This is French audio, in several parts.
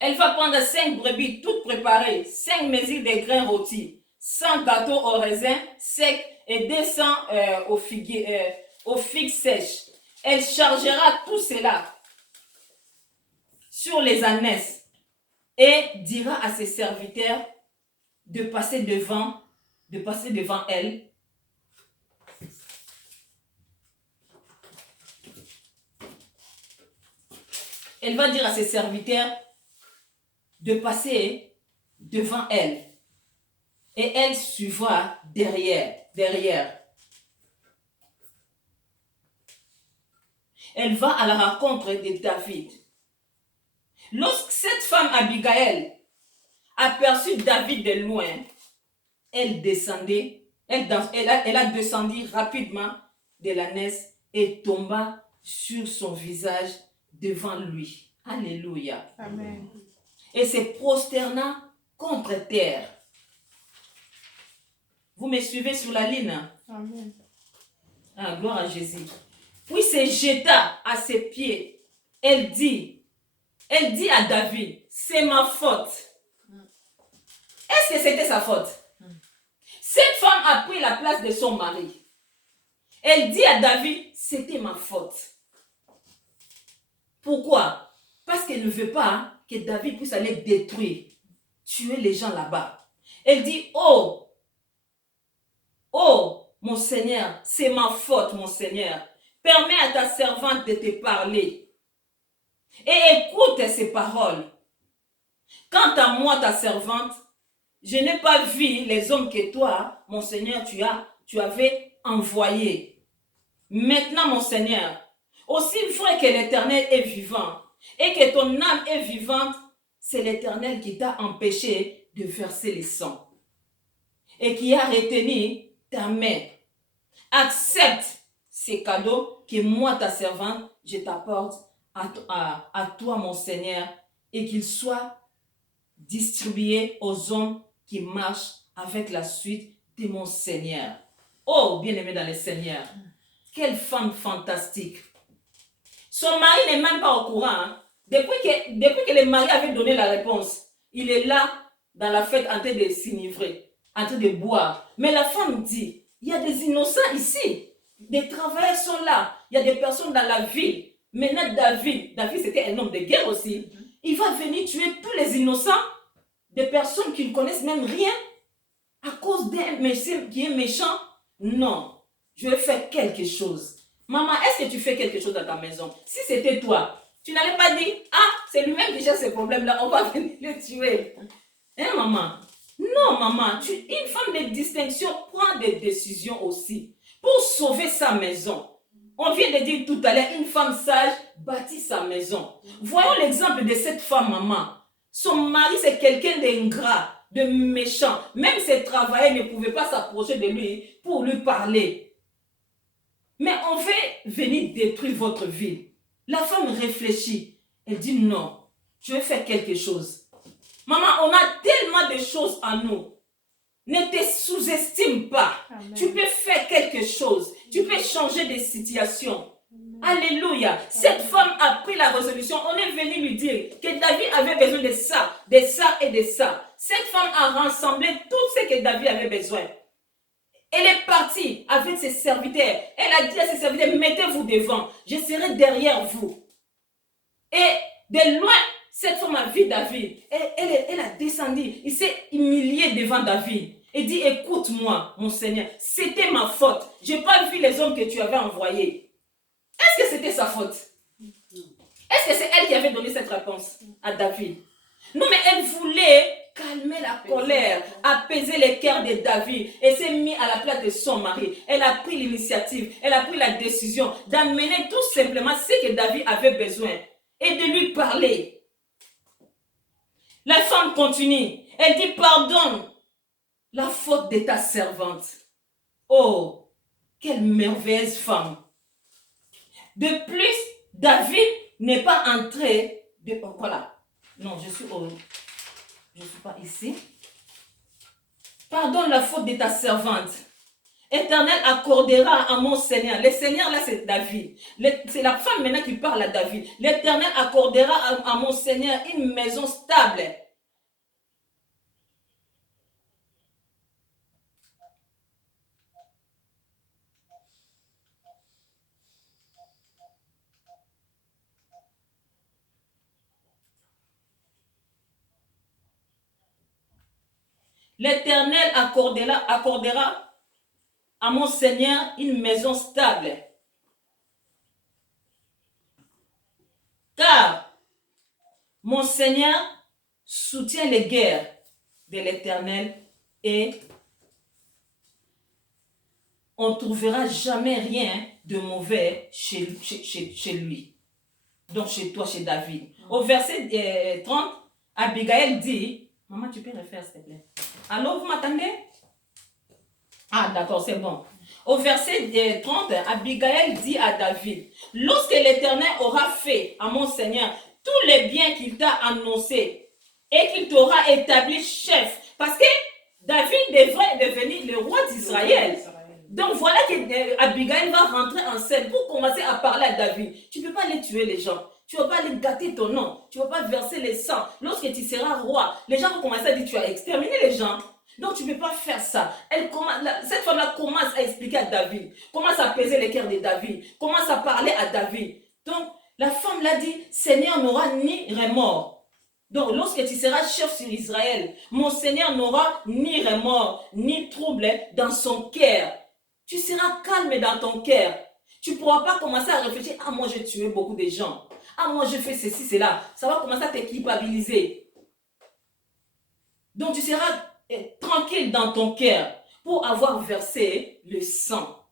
Elle va prendre 5 brebis toutes préparées, 5 mesures de grains rôtis, 100 gâteaux au raisin secs et 200 aux figues sèches. Elle chargera tout cela sur les ânesses et dira à ses serviteurs de passer devant elle. Elle va dire à ses serviteurs de passer devant elle. Et elle suivra derrière. Elle va à la rencontre de David. Lorsque cette femme Abigail aperçut David de loin, elle a descendu rapidement de l'ânesse et tomba sur son visage devant lui. Alléluia. Amen. Et se prosterna contre terre. Vous me suivez sur la ligne? Amen. Ah, gloire à Jésus. Puis se jeta à ses pieds. Elle dit à David, c'est ma faute. Est-ce que c'était sa faute? Cette femme a pris la place de son mari. Elle dit à David, c'était ma faute. Pourquoi? Parce qu'elle ne veut pas que David puisse aller détruire, tuer les gens là-bas. Elle dit, oh, mon Seigneur, c'est ma faute, mon Seigneur. Permets à ta servante de te parler. Et écoute ces paroles. Quant à moi, ta servante, je n'ai pas vu les hommes que toi, mon Seigneur, tu avais envoyés. Maintenant, mon Seigneur, aussi vrai que l'Éternel est vivant et que ton âme est vivante, c'est l'Éternel qui t'a empêché de verser le sang et qui a retenu ta main. Accepte ces cadeaux que moi, ta servante, je t'apporte à toi, mon Seigneur, et qu'ils soient distribués aux hommes qui marchent avec la suite de mon Seigneur. Oh, bien-aimé dans le Seigneur, quelle femme fantastique. Son mari n'est même pas au courant. Hein. Depuis que le mari avait donné la réponse, il est là dans la fête en train de s'enivrer, en train de boire. Mais la femme dit, il y a des innocents ici. Des travailleurs sont là. Il y a des personnes dans la ville. Maintenant, David c'était un homme de guerre aussi. Il va venir tuer tous les innocents, des personnes qui ne connaissent même rien, à cause d'un monsieur qui est méchant. Non, je vais faire quelque chose. Maman, est-ce que tu fais quelque chose dans ta maison? Si c'était toi, tu n'allais pas dire, ah, c'est lui-même qui gère ces problèmes-là, on va venir le tuer. Hein, maman? Non, maman, une femme de distinction prend des décisions aussi pour sauver sa maison. On vient de dire tout à l'heure, une femme sage bâtit sa maison. Voyons l'exemple de cette femme, maman. Son mari, c'est quelqu'un d'ingrat, de méchant. Même ses travailleurs ne pouvaient pas s'approcher de lui pour lui parler. Mais on veut venir détruire votre vie. La femme réfléchit. Elle dit non, je vais faire quelque chose. Maman, on a tellement de choses en nous. Ne te sous-estime pas. Amen. Tu peux faire quelque chose. Tu peux changer des situations. Amen. Alléluia. Amen. Cette femme a pris la résolution. On est venu lui dire que David avait besoin de ça et de ça. Cette femme a rassemblé tout ce que David avait besoin. Elle est partie avec ses serviteurs. Elle a dit à ses serviteurs, mettez-vous devant. Je serai derrière vous. Et de loin, cette femme a vu David. Elle a descendu. Il s'est humilié devant David. Et dit, écoute-moi, mon Seigneur, c'était ma faute. Je n'ai pas vu les hommes que tu avais envoyés. Est-ce que c'était sa faute? Est-ce que c'est elle qui avait donné cette réponse à David? Non, mais elle voulait calmer la colère, apaiser les cœurs de David et s'est mise à la place de son mari. Elle a pris l'initiative, elle a pris la décision d'amener tout simplement ce que David avait besoin et de lui parler. La femme continue. Elle dit, pardonne la faute de ta servante. Oh, quelle merveilleuse femme. De plus, David n'est pas entré de... Oh, voilà. Non, je suis pas ici. Pardonne la faute de ta servante. Éternel accordera à mon Seigneur. Le Seigneur là c'est David. C'est la femme maintenant qui parle à David. L'Éternel accordera à mon Seigneur une maison stable. L'Éternel accordera à mon Seigneur une maison stable. Car mon Seigneur soutient les guerres de l'Éternel et on ne trouvera jamais rien de mauvais chez lui. Donc chez toi, chez David. Au verset 30, Abigail dit, maman tu peux refaire s'il te plaît. Allô, vous m'attendez? Ah d'accord, c'est bon. Au verset 30, Abigail dit à David, lorsque l'Éternel aura fait à mon Seigneur tous les biens qu'il t'a annoncés et qu'il t'aura établi chef, parce que David devrait devenir le roi d'Israël. Donc voilà que Abigail va rentrer en scène pour commencer à parler à David. Tu ne peux pas aller tuer les gens. Tu ne vas pas aller gâter ton nom. Tu ne vas pas verser les sangs. Lorsque tu seras roi, les gens vont commencer à dire tu as exterminé les gens. Donc tu ne peux pas faire ça. Cette femme-là commence à expliquer à David. Commence à peser les cœurs de David. Commence à parler à David. Donc la femme l'a dit, Seigneur n'aura ni remords. Donc, lorsque tu seras chef sur Israël, mon Seigneur n'aura ni remords, ni trouble dans son cœur. Tu seras calme dans ton cœur. Tu ne pourras pas commencer à réfléchir, ah moi j'ai tué beaucoup de gens. Ah moi je fais ceci, cela. Ça va commencer à te culpabiliser. Donc tu seras tranquille dans ton cœur pour avoir versé le sang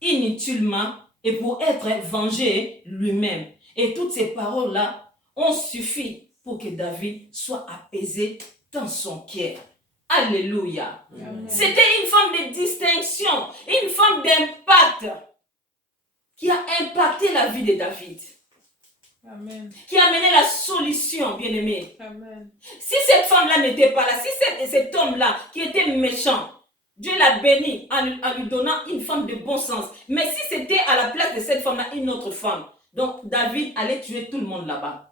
inutilement et pour être vengé lui-même. Et toutes ces paroles-là ont suffi pour que David soit apaisé dans son cœur. Alléluia. C'était une femme de distinction, une femme d'impact qui a impacté la vie de David. Amen. Qui a mené la solution, bien-aimé. Si cette femme-là n'était pas là, si cet homme-là qui était méchant, Dieu l'a béni en lui donnant une femme de bon sens. Mais si c'était à la place de cette femme-là une autre femme, donc David allait tuer tout le monde là-bas.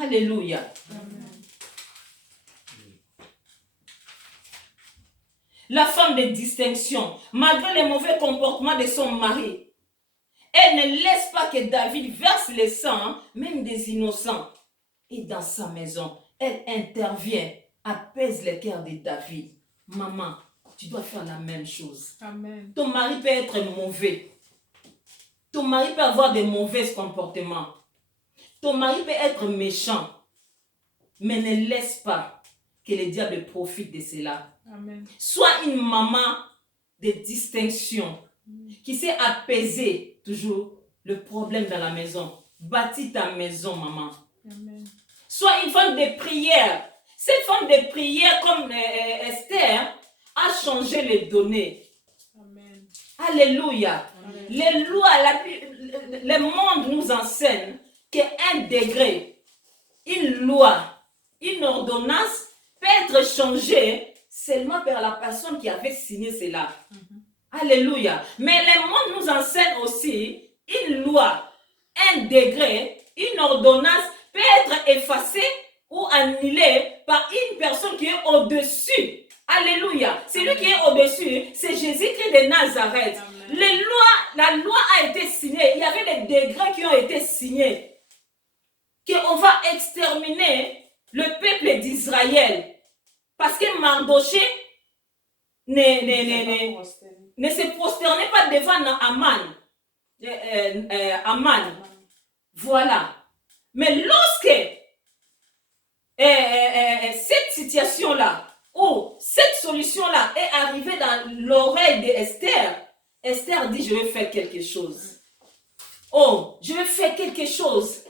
Alléluia. Amen. La femme de distinction, malgré les mauvais comportements de son mari, elle ne laisse pas que David verse le sang, même des innocents. Et dans sa maison, elle intervient, apaise le cœur de David. Maman, tu dois faire la même chose. Amen. Ton mari peut être mauvais. Ton mari peut avoir des mauvais comportements. Ton mari peut être méchant. Mais ne laisse pas que le diable profite de cela. Amen. Sois une maman de distinction qui sait apaiser toujours le problème dans la maison. Bâtis ta maison, maman. Amen. Sois une femme de prière. Cette femme de prière, comme Esther, a changé les données. Amen. Alléluia. Amen. Les lois, le monde nous enseigne qu'un degré, une loi, une ordonnance peut être changée seulement par la personne qui avait signé cela. Alléluia. Mais le monde nous enseigne aussi une loi, un degré, une ordonnance peut être effacée ou annulée par une personne qui est au-dessus. Alléluia. Celui qui est au-dessus, c'est Jésus-Christ de Nazareth. La loi a été signée. Il y avait des degrés qui ont été signés. Qu'on va exterminer le peuple d'Israël. Parce que Mardoché ne se prosternait pas devant Aman. Voilà. Mais lorsque cette situation-là, ou cette solution-là est arrivée dans l'oreille d'Esther, Esther dit, je vais faire quelque chose. Oh, je vais faire quelque chose.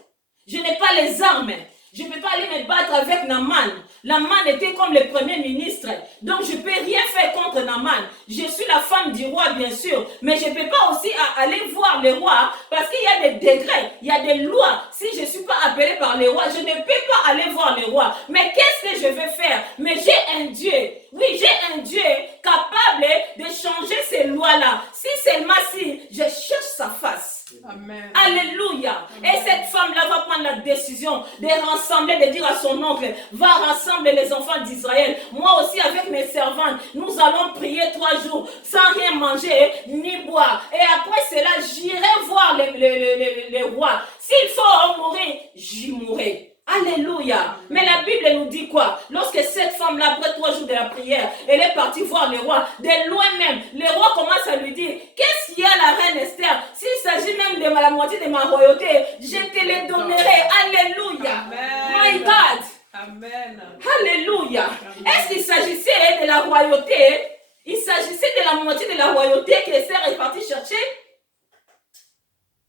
Je n'ai pas les armes. Je ne peux pas aller me battre avec Naaman. Naaman était comme le premier ministre. Donc je ne peux rien faire contre Naaman. Je suis la femme du roi, bien sûr. Mais je ne peux pas aussi aller voir le roi. Parce qu'il y a des degrés. Il y a des lois. Si je ne suis pas appelée par le roi, je ne peux pas aller voir le roi. Mais qu'est-ce que je vais faire? Mais j'ai un Dieu. Oui, j'ai un Dieu. capable de changer ces lois-là. Si seulement si je cherche sa face. Amen. Alléluia. Amen. Et cette femme-là va prendre la décision de rassembler, de dire à son oncle, va rassembler les enfants d'Israël. Moi aussi avec mes servantes, nous allons prier 3 jours sans rien manger ni boire. Et après cela, j'irai voir les rois. S'il faut mourir, j'y mourrai. Alléluia. Mais la Bible nous dit quoi? Lorsque cette femme-là, après 3 jours de la prière, elle est partie voir le roi, de loin même, le roi commence à lui dire, qu'est-ce qu'il y a la reine Esther? S'il s'agit même de la moitié de ma royauté, je te les donnerai. Alléluia. Amen. My God. Amen. Alléluia. Amen. Est-ce qu'il s'agissait de la royauté? Il s'agissait de la moitié de la royauté que Esther est partie chercher?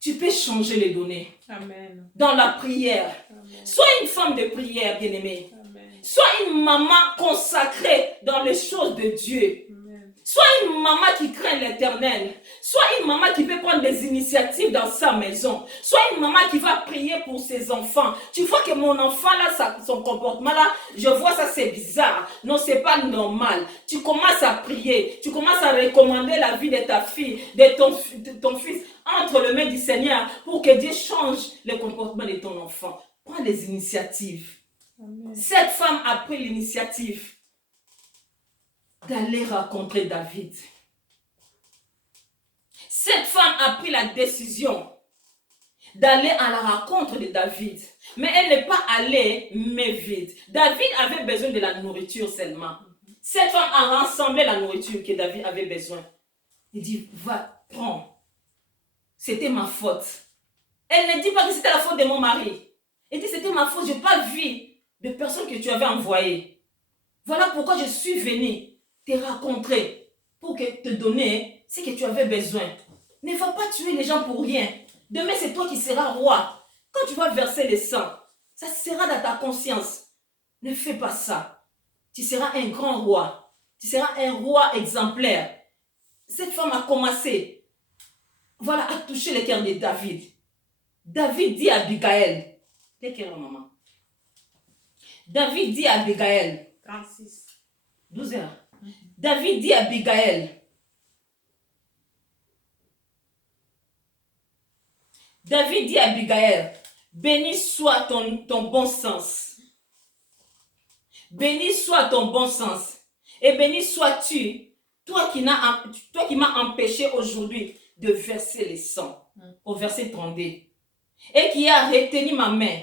Tu peux changer les données. Amen. Dans la prière. Amen. Sois une femme de prière, bien-aimée. Amen. Sois une maman consacrée dans les choses de Dieu. Amen. Sois une maman qui craint l'Éternel. Sois une maman qui peut prendre des initiatives dans sa maison. Sois une maman qui va prier pour ses enfants. Tu vois que mon enfant là, son comportement là, je vois ça, c'est bizarre. Non, c'est pas normal. Tu commences à prier. Tu commences à recommander la vie de ta fille, de ton fils entre les mains du Seigneur pour que Dieu change le comportement de ton enfant. Prends les initiatives. Amen. Cette femme a pris l'initiative d'aller rencontrer David. Cette femme a pris la décision d'aller à la rencontre de David. Mais elle n'est pas allée mais vide. David avait besoin de la nourriture seulement. Cette femme a rassemblé la nourriture que David avait besoin. Il dit, va, prends. C'était ma faute. Elle ne dit pas que c'était la faute de mon mari. Elle dit, c'était ma faute, je n'ai pas vu de personnes que tu avais envoyées. Voilà pourquoi je suis venue te rencontrer pour te donner ce que tu avais besoin. Ne va pas tuer les gens pour rien. Demain, c'est toi qui seras roi. Quand tu vas verser le sang, ça sera dans ta conscience. Ne fais pas ça. Tu seras un grand roi. Tu seras un roi exemplaire. Cette femme a commencé, voilà, à toucher le cœur de David. David dit à Abigail, t'es quelle heure, maman? David dit à Abigail, 36. 12 heures. David dit à Abigail, David dit à Abigail, béni soit ton bon sens. Béni soit ton bon sens. Et béni sois-tu, toi qui m'as empêché aujourd'hui de verser le sang. Au verset 32. Et qui a retenu ma main.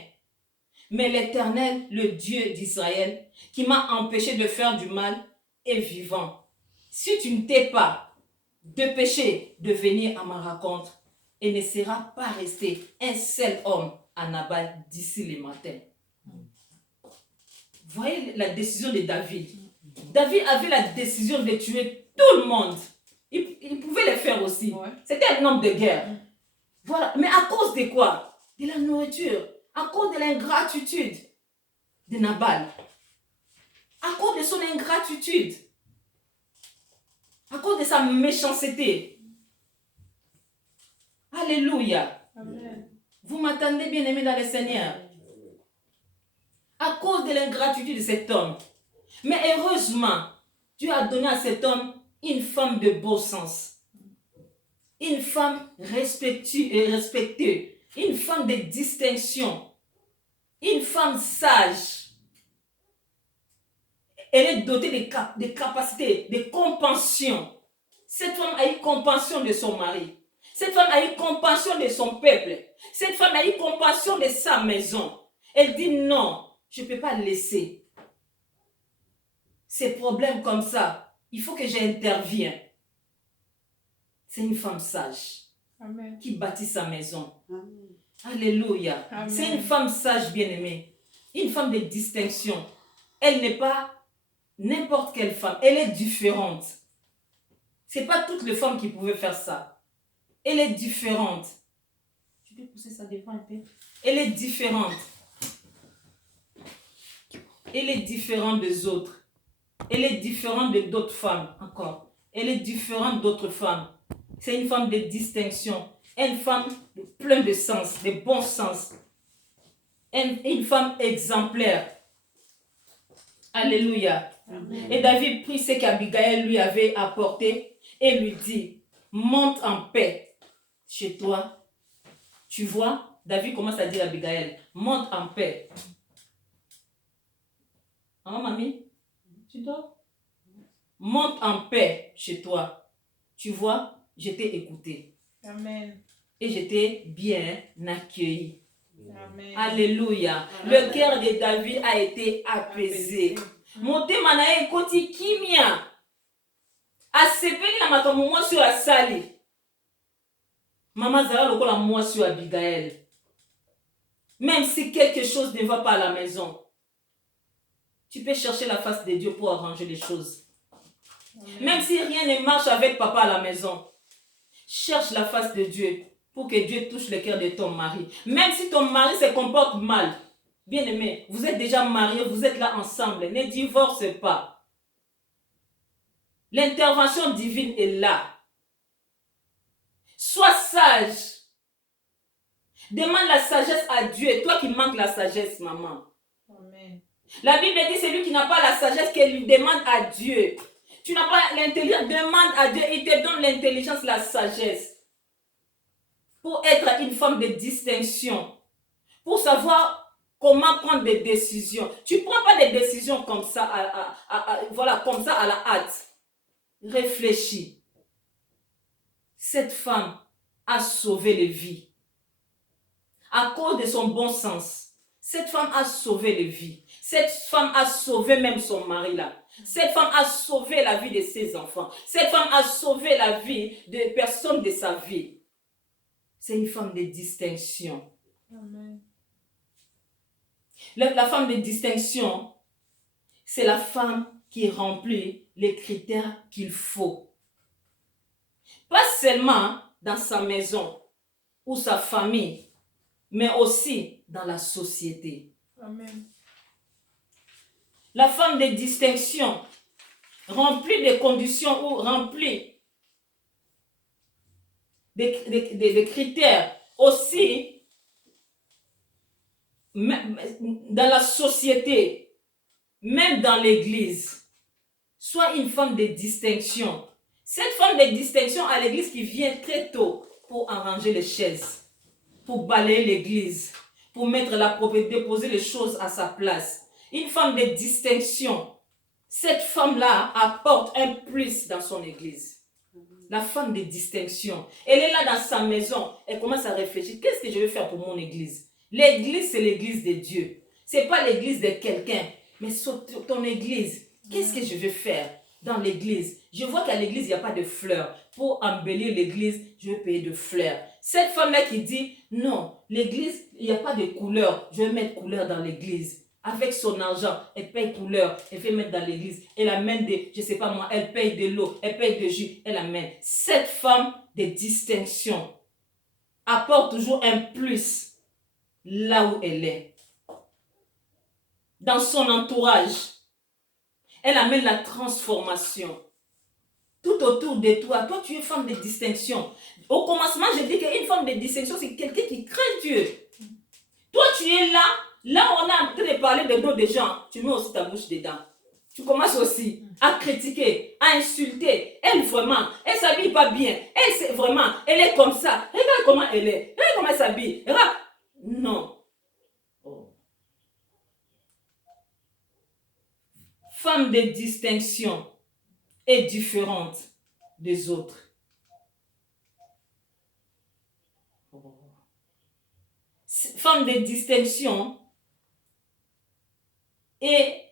Mais l'Éternel, le Dieu d'Israël, qui m'a empêché de faire du mal, est vivant. Si tu ne t'es pas dépêché de venir à ma rencontre, il ne sera pas resté un seul homme à Nabal d'ici le matin. Voyez la décision de David. David avait la décision de tuer tout le monde. Il pouvait le faire aussi. Ouais. C'était un homme de guerre. Voilà. Mais à cause de quoi? De la nourriture. À cause de l'ingratitude de Nabal. À cause de son ingratitude. À cause de sa méchanceté. Alléluia. Amen. Vous m'attendez, bien-aimés dans le Seigneur. À cause de l'ingratitude de cet homme. Mais heureusement, Dieu a donné à cet homme une femme de beau sens. Une femme respectée. Une femme de distinction. Une femme sage. Elle est dotée de capacités, de compassion. Cette femme a eu compassion de son mari. Cette femme a eu compassion de son peuple. Cette femme a eu compassion de sa maison. Elle dit non, je ne peux pas laisser ces problèmes comme ça. Il faut que j'intervienne. C'est une femme sage. Amen. Qui bâtit sa maison. Amen. Alléluia. Amen. C'est une femme sage, bien-aimée. Une femme de distinction. Elle n'est pas n'importe quelle femme. Elle est différente. Ce n'est pas toutes les femmes qui pouvaient faire ça. Elle est différente. Tu peux pousser ça devant un peu? Elle est différente. Elle est différente des autres. Elle est différente de d'autres femmes encore. Elle est différente d'autres femmes. C'est une femme de distinction. Une femme pleine de sens, de bon sens. Une femme exemplaire. Alléluia. Amen. Et David prit ce qu'Abigail lui avait apporté et lui dit, monte en paix chez toi. Tu vois, David commence à dire à Abigail, monte en paix. Hein, mamie? Tu dors? Monte en paix chez toi. Tu vois, je t'ai écouté. Amen. Et je t'ai bien accueilli. Amen. Alléluia. Amen. Le cœur de David a été apaisé. Motema na ye ekoti kimia. Asepeli na makambo mwasi oyo asali. Mama zala lokola mwasi oyo Abigail. Même si quelque chose ne va pas à la maison, tu peux chercher la face de Dieu pour arranger les choses. Amen. Même si rien ne marche avec papa à la maison, cherche la face de Dieu pour que Dieu touche le cœur de ton mari. Même si ton mari se comporte mal, bien aimé, vous êtes déjà mariés, vous êtes là ensemble, ne divorcez pas. L'intervention divine est là. Sois sage. Demande la sagesse à Dieu. Toi qui manques la sagesse, maman. Amen. La Bible dit celui qui n'a pas la sagesse, qu'elle lui demande à Dieu. Tu n'as pas l'intelligence, demande à Dieu. Il te donne l'intelligence, la sagesse. Pour être une femme de distinction. Pour savoir comment prendre des décisions. Tu ne prends pas des décisions comme ça, voilà, comme ça à la hâte. Réfléchis. Cette femme a sauvé les vies. À cause de son bon sens, cette femme a sauvé les vies. Cette femme a sauvé même son mari là. Cette femme a sauvé la vie de ses enfants. Cette femme a sauvé la vie de personnes de sa vie. C'est une femme de distinction. Amen. La femme de distinction, c'est la femme qui remplit les critères qu'il faut. Pas seulement dans sa maison ou sa famille, mais aussi dans la société. Amen. La femme de distinction remplit des conditions ou remplit des critères aussi dans la société, même dans l'église. Sois une femme de distinction. Cette femme de distinction à l'église qui vient très tôt pour arranger les chaises, pour balayer l'église, pour mettre la propriété, déposer les choses à sa place. Une femme de distinction. Cette femme-là apporte un plus dans son église. La femme de distinction. Elle est là dans sa maison. Elle commence à réfléchir. Qu'est-ce que je vais faire pour mon église? L'église, c'est l'église de Dieu. Ce n'est pas l'église de quelqu'un. Mais sur ton église, qu'est-ce que je vais faire dans l'église? Je vois qu'à l'église, il n'y a pas de fleurs. Pour embellir l'église, je vais payer de fleurs. Cette femme-là qui dit, non, l'église, il n'y a pas de couleur. Je vais mettre couleur dans l'église. Avec son argent, elle paye couleur, elle fait mettre dans l'église. Elle amène des, je ne sais pas moi, elle paye de l'eau, elle paye de jus, elle amène. Cette femme de distinction apporte toujours un plus là où elle est. Dans son entourage, elle amène la transformation. Tout autour de toi, toi tu es femme de distinction. Au commencement, je dis qu'une femme de distinction, c'est quelqu'un qui craint Dieu. Toi tu es là, on est en train de parler de dos des gens, tu mets aussi ta bouche dedans. Tu commences aussi à critiquer, à insulter. Elle vraiment, elle s'habille pas bien. Elle est comme ça. Regarde comment elle est. Regarde comment elle s'habille. Regarde. Non. Oh. Femme de distinction est différente des autres. Oh. Femme de distinction est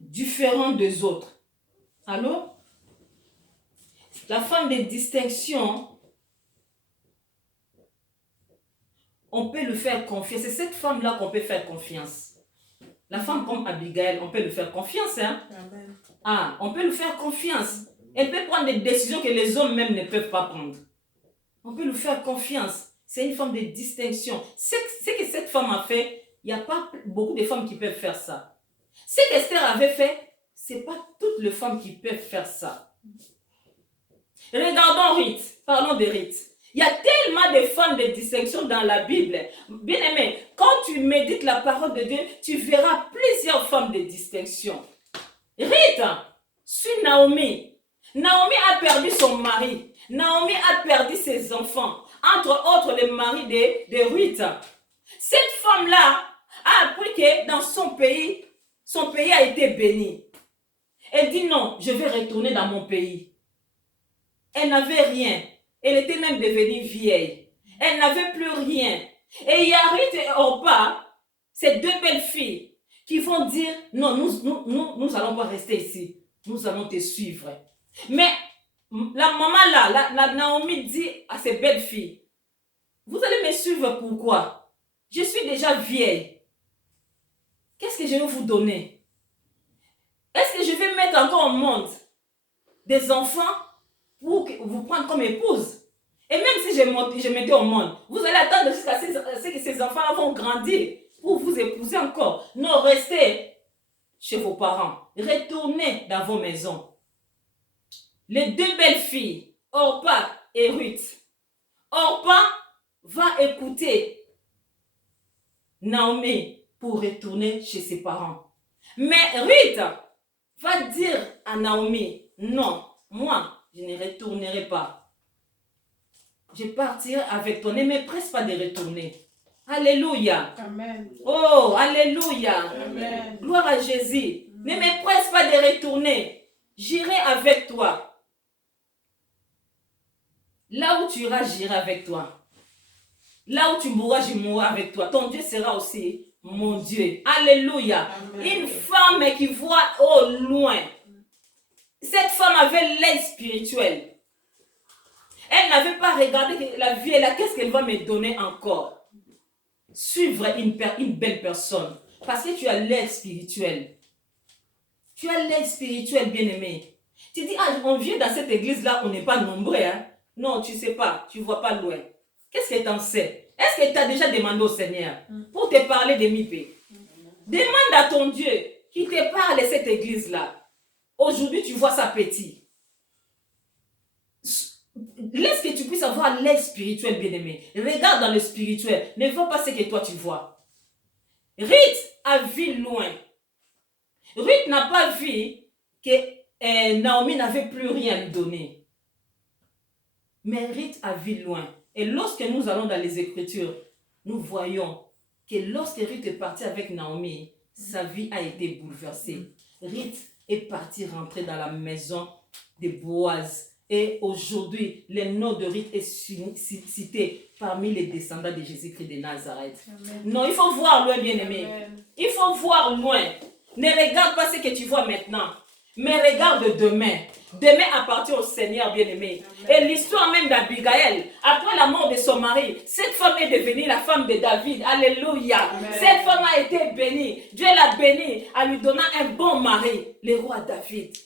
différente des autres. Allô? La femme de distinction, on peut lui faire confiance. C'est cette femme-là qu'on peut faire confiance. La femme comme Abigail, on peut lui faire confiance. Hein? Amen. Ah, on peut lui faire confiance. Elle peut prendre des décisions que les hommes même ne peuvent pas prendre. On peut lui faire confiance. C'est une femme de distinction. Ce que cette femme a fait, il n'y a pas beaucoup de femmes qui peuvent faire ça. Ce qu'Esther avait fait, ce n'est pas toutes les femmes qui peuvent faire ça. Regardons Ruth. Parlons de Ruth. Il y a tellement de femmes de distinction dans la Bible. Bien aimé, quand tu médites la parole de Dieu, tu verras plusieurs femmes de distinction. Ruth suit Naomi. Naomi a perdu son mari. Naomi a perdu ses enfants. Entre autres, le mari de Ruth. Cette femme-là a appris que dans son pays a été béni. Elle dit non, je vais retourner dans mon pays. Elle n'avait rien. Elle était même devenue vieille. Elle n'avait plus rien. Et il y a Ruth et Orpa, ces deux belles filles, qui vont dire non, nous allons pas rester ici. Nous allons te suivre. Mais la maman là, la Naomi dit à ses belles filles, vous allez me suivre pourquoi? Je suis déjà vieille. Qu'est-ce que je vais vous donner? Est-ce que je vais mettre encore au monde des enfants pour vous prendre comme épouse? Et même si je mettais au monde, vous allez attendre jusqu'à ce que ces enfants vont grandir pour vous épouser encore. Non, restez chez vos parents. Retournez dans vos maisons. Les deux belles filles, Orpa et Ruth. Orpa va écouter Naomi pour retourner chez ses parents. Mais Ruth va dire à Naomi, non, moi, je ne retournerai pas. Je partirai avec toi. Ne me presse pas de retourner. Alléluia. Amen. Oh, alléluia. Amen. Gloire à Jésus. Ne me presse pas de retourner. J'irai avec toi. Là où tu iras, j'irai avec toi. Là où tu mourras, je mourrai avec toi. Ton Dieu sera aussi mon Dieu. Alléluia. Amen. Une femme qui voit au loin. Cette femme avait l'œil spirituel. Elle n'avait pas regardé la vie est là. Qu'est-ce qu'elle va me donner encore? Suivre une belle personne. Parce que tu as l'œil spirituel. Tu as l'œil spirituel, bien-aimé. Tu dis, ah, on vient dans cette église-là, on n'est pas nombreux. Hein? Non, tu ne sais pas. Tu ne vois pas loin. Qu'est-ce que tu en sais? Est-ce que tu as déjà demandé au Seigneur pour te parler de Mipé? Demande à ton Dieu qui te parle de cette église-là. Aujourd'hui, tu vois ça petit. Laisse que tu puisses avoir l'œil spirituel, bien-aimé. Regarde dans le spirituel. Ne vois pas ce que toi tu vois. Ruth a vu loin. Ruth n'a pas vu que Naomi n'avait plus rien à lui donner. Mais Ruth a vu loin. Et lorsque nous allons dans les Écritures, nous voyons que lorsque Ruth est partie avec Naomi, sa vie a été bouleversée. Ruth est partie rentrer dans la maison de Boaz. Et aujourd'hui, le nom de Ruth est cité parmi les descendants de Jésus-Christ de Nazareth. Amen. Non, il faut voir loin, bien-aimé. Amen. Il faut voir loin. Ne regarde pas ce que tu vois maintenant, mais regarde demain. Demain appartient au Seigneur, bien-aimé. Et l'histoire même d'Abigaël, après la mort de son mari, cette femme est devenue la femme de David. Alléluia. Amen. Cette femme a été bénie. Dieu l'a bénie en lui donnant un bon mari, le roi David.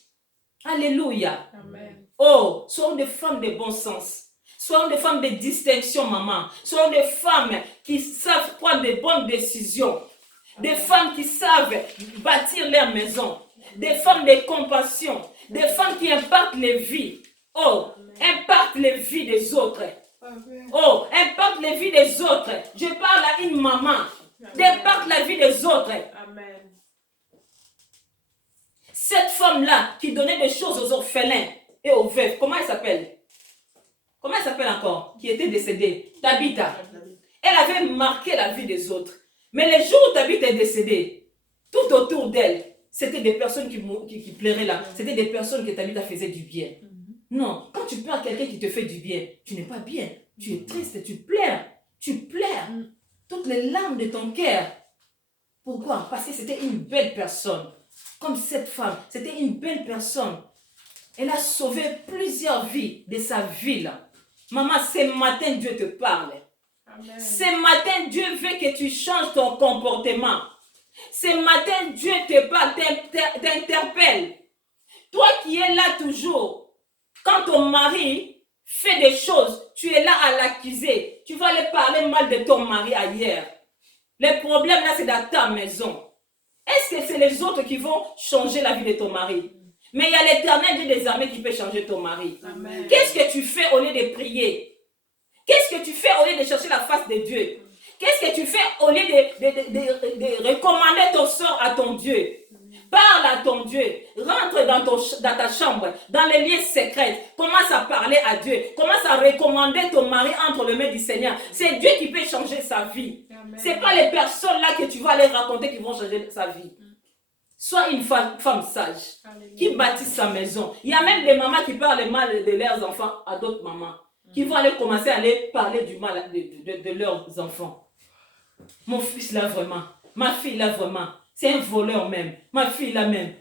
Alléluia. Amen. Oh, soyons des femmes de bon sens. Soyons des femmes de distinction, maman. Soyons des femmes qui savent prendre de bonnes décisions. Des femmes qui savent bâtir leur maison. Des femmes de compassion. Des femmes qui impactent les vies. Oh, impactent les vies des autres. Amen. Oh, impactent les vies des autres. Je parle à une maman. D'impacte la vie des autres. Amen. Cette femme-là qui donnait des choses aux orphelins et aux veuves, comment elle s'appelle? Comment elle s'appelle encore? Qui était décédée? Tabitha. Elle avait marqué la vie des autres. Mais le jour où Tabitha est décédée, tout autour d'elle, c'était des personnes qui pleuraient là. C'était des personnes que Tabitha faisait du bien. Non, quand tu perds quelqu'un qui te fait du bien, tu n'es pas bien. Tu es triste, tu pleures. Tu pleures. Toutes les larmes de ton cœur. Pourquoi? Parce que c'était une belle personne. Comme cette femme, c'était une belle personne. Elle a sauvé plusieurs vies de sa ville. Maman, ce matin, Dieu te parle. Amen. Ce matin, Dieu veut que tu changes ton comportement. Ce matin, Dieu te parle, t'interpelle. Toi qui es là toujours, quand ton mari fait des choses, tu es là à l'accuser. Tu vas aller parler mal de ton mari ailleurs. Le problème là, c'est dans ta maison. Est-ce que c'est les autres qui vont changer la vie de ton mari? Mais il y a l'Éternel Dieu des armées qui peut changer ton mari. Amen. Qu'est-ce que tu fais au lieu de prier? Qu'est-ce que tu fais au lieu de chercher la face de Dieu? Qu'est-ce que tu fais au lieu de recommander ton sort à ton Dieu? Parle à ton Dieu. Rentre dans ta chambre, dans les lieux secrets. Commence à parler à Dieu. Commence à recommander ton mari entre les mains du Seigneur. C'est Dieu qui peut changer sa vie. Ce n'est pas les personnes là que tu vas aller raconter qui vont changer sa vie. Sois une femme sage, qui bâtit sa maison. Il y a même des mamans qui parlent mal de leurs enfants à d'autres mamans, qui vont aller commencer à aller parler du mal de leurs enfants. Mon fils là vraiment, ma fille là vraiment, c'est un voleur même, ma fille là même.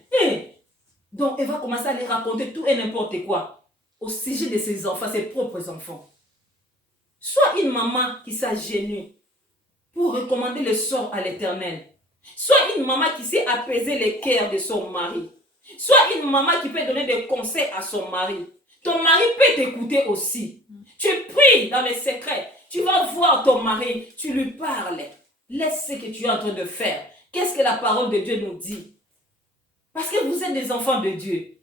Donc elle va commencer à aller raconter tout et n'importe quoi au sujet de ses enfants, ses propres enfants. Sois une maman qui s'agenouille pour recommander le sort à l'Éternel. Sois une maman qui sait apaiser les cœurs de son mari. Sois une maman qui peut donner des conseils à son mari. Ton mari peut t'écouter aussi. Tu pries dans les secrets. Tu vas voir ton mari. Tu lui parles. Laisse ce que tu es en train de faire. Qu'est-ce que la parole de Dieu nous dit? Parce que vous êtes des enfants de Dieu.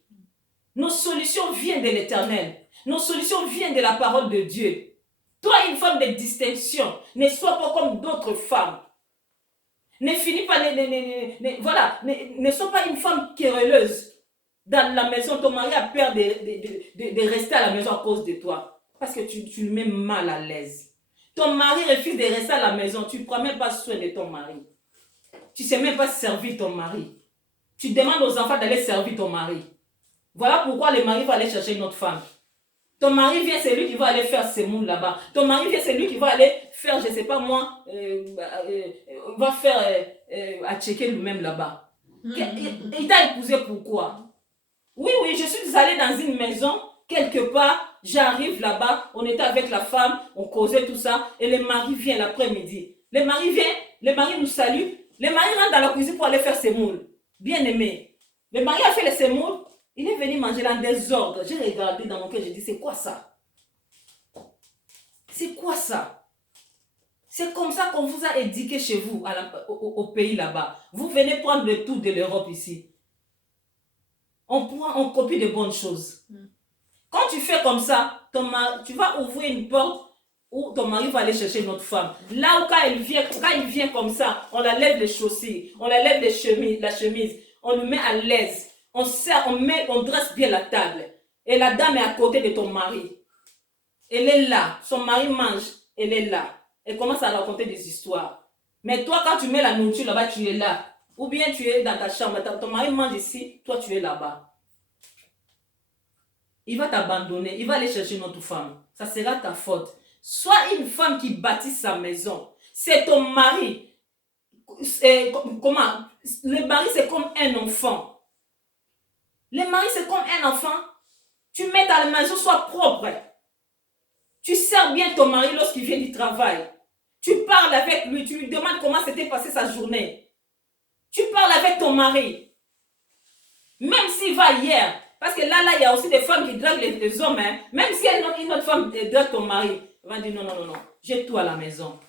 Nos solutions viennent de l'Éternel. Nos solutions viennent de la parole de Dieu. Toi, une femme de distinction, ne sois pas comme d'autres femmes. Ne finis pas, ne sois pas une femme querelleuse. Dans la maison, ton mari a peur de rester à la maison à cause de toi. Parce que tu le mets mal à l'aise. Ton mari refuse de rester à la maison. Tu ne prends même pas soin de ton mari. Tu ne sais même pas servir ton mari. Tu demandes aux enfants d'aller servir ton mari. Voilà pourquoi le mari va aller chercher une autre femme. Ton mari vient, c'est lui qui va aller faire ses moules là-bas. Ton mari vient, c'est lui qui va aller faire, je ne sais pas moi, va faire à checker lui-même là-bas. Il t'a épousé pourquoi? Oui, je suis allée dans une maison, quelque part, j'arrive là-bas, on était avec la femme, on causait tout ça, et le mari vient l'après-midi. Le mari vient, le mari nous salue, le mari rentre dans la cuisine pour aller faire ses moules. Bien aimé. Le mari a fait les sémoules. Il est venu manger dans désordre. J'ai regardé dans mon cœur, j'ai dit, c'est quoi ça? C'est quoi ça? C'est comme ça qu'on vous a éduqué chez vous, au pays là-bas. Vous venez prendre le tout de l'Europe ici. On copie de bonnes choses. Quand tu fais comme ça, tu vas ouvrir une porte où ton mari va aller chercher une autre femme. Là où quand il vient comme ça, on la lève les chaussures, on la lève la chemise, on lui met à l'aise. On dresse bien la table. Et la dame est à côté de ton mari. Elle est là. Son mari mange. Elle est là. Elle commence à raconter des histoires. Mais toi, quand tu mets la nourriture là-bas, tu es là. Ou bien tu es dans ta chambre. Ton mari mange ici. Toi, tu es là-bas. Il va t'abandonner. Il va aller chercher une autre femme. Ça sera ta faute. Sois une femme qui bâtit sa maison. C'est ton mari. Comment? Le mari, c'est comme un enfant. Le mari, c'est comme un enfant. Tu mets à la maison, sois propre. Tu sers bien ton mari lorsqu'il vient du travail. Tu parles avec lui, tu lui demandes comment s'était passée sa journée. Tu parles avec ton mari. Même s'il va hier. Parce que là, il y a aussi des femmes qui draguent les hommes. Même si une autre femme drague ton mari, elle va dire non. J'ai tout à la maison.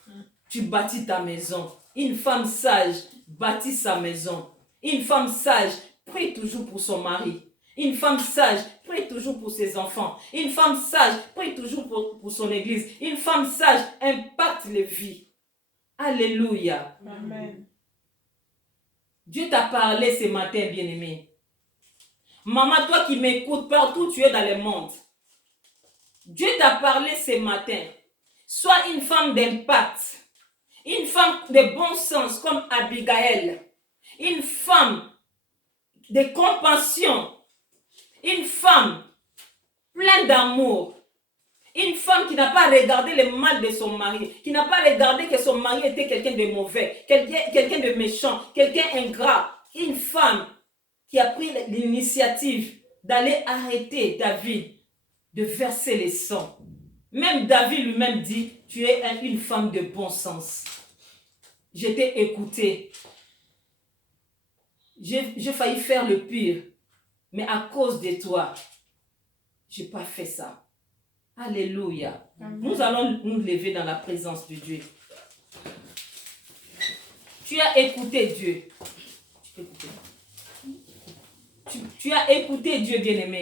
Tu bâtis ta maison. Une femme sage bâtit sa maison. Une femme sage prie toujours pour son mari. Une femme sage prie toujours pour ses enfants. Une femme sage prie toujours pour son église. Une femme sage impacte les vies. Alléluia. Amen. Dieu t'a parlé ce matin, bien-aimé. Maman, toi qui m'écoutes partout où tu es dans le monde. Dieu t'a parlé ce matin. Sois une femme d'impact. Une femme de bon sens comme Abigail. Une femme de compassion, une femme pleine d'amour, une femme qui n'a pas regardé le mal de son mari, qui n'a pas regardé que son mari était quelqu'un de mauvais, quelqu'un de méchant, quelqu'un ingrat, une femme qui a pris l'initiative d'aller arrêter David de verser le sang. Même David lui-même dit, tu es une femme de bon sens. Je t'ai écouté. J'ai failli faire le pire. Mais à cause de toi, je n'ai pas fait ça. Alléluia. Amen. Nous allons nous lever dans la présence de Dieu. Tu as écouté Dieu. Tu as écouté Dieu, bien-aimé.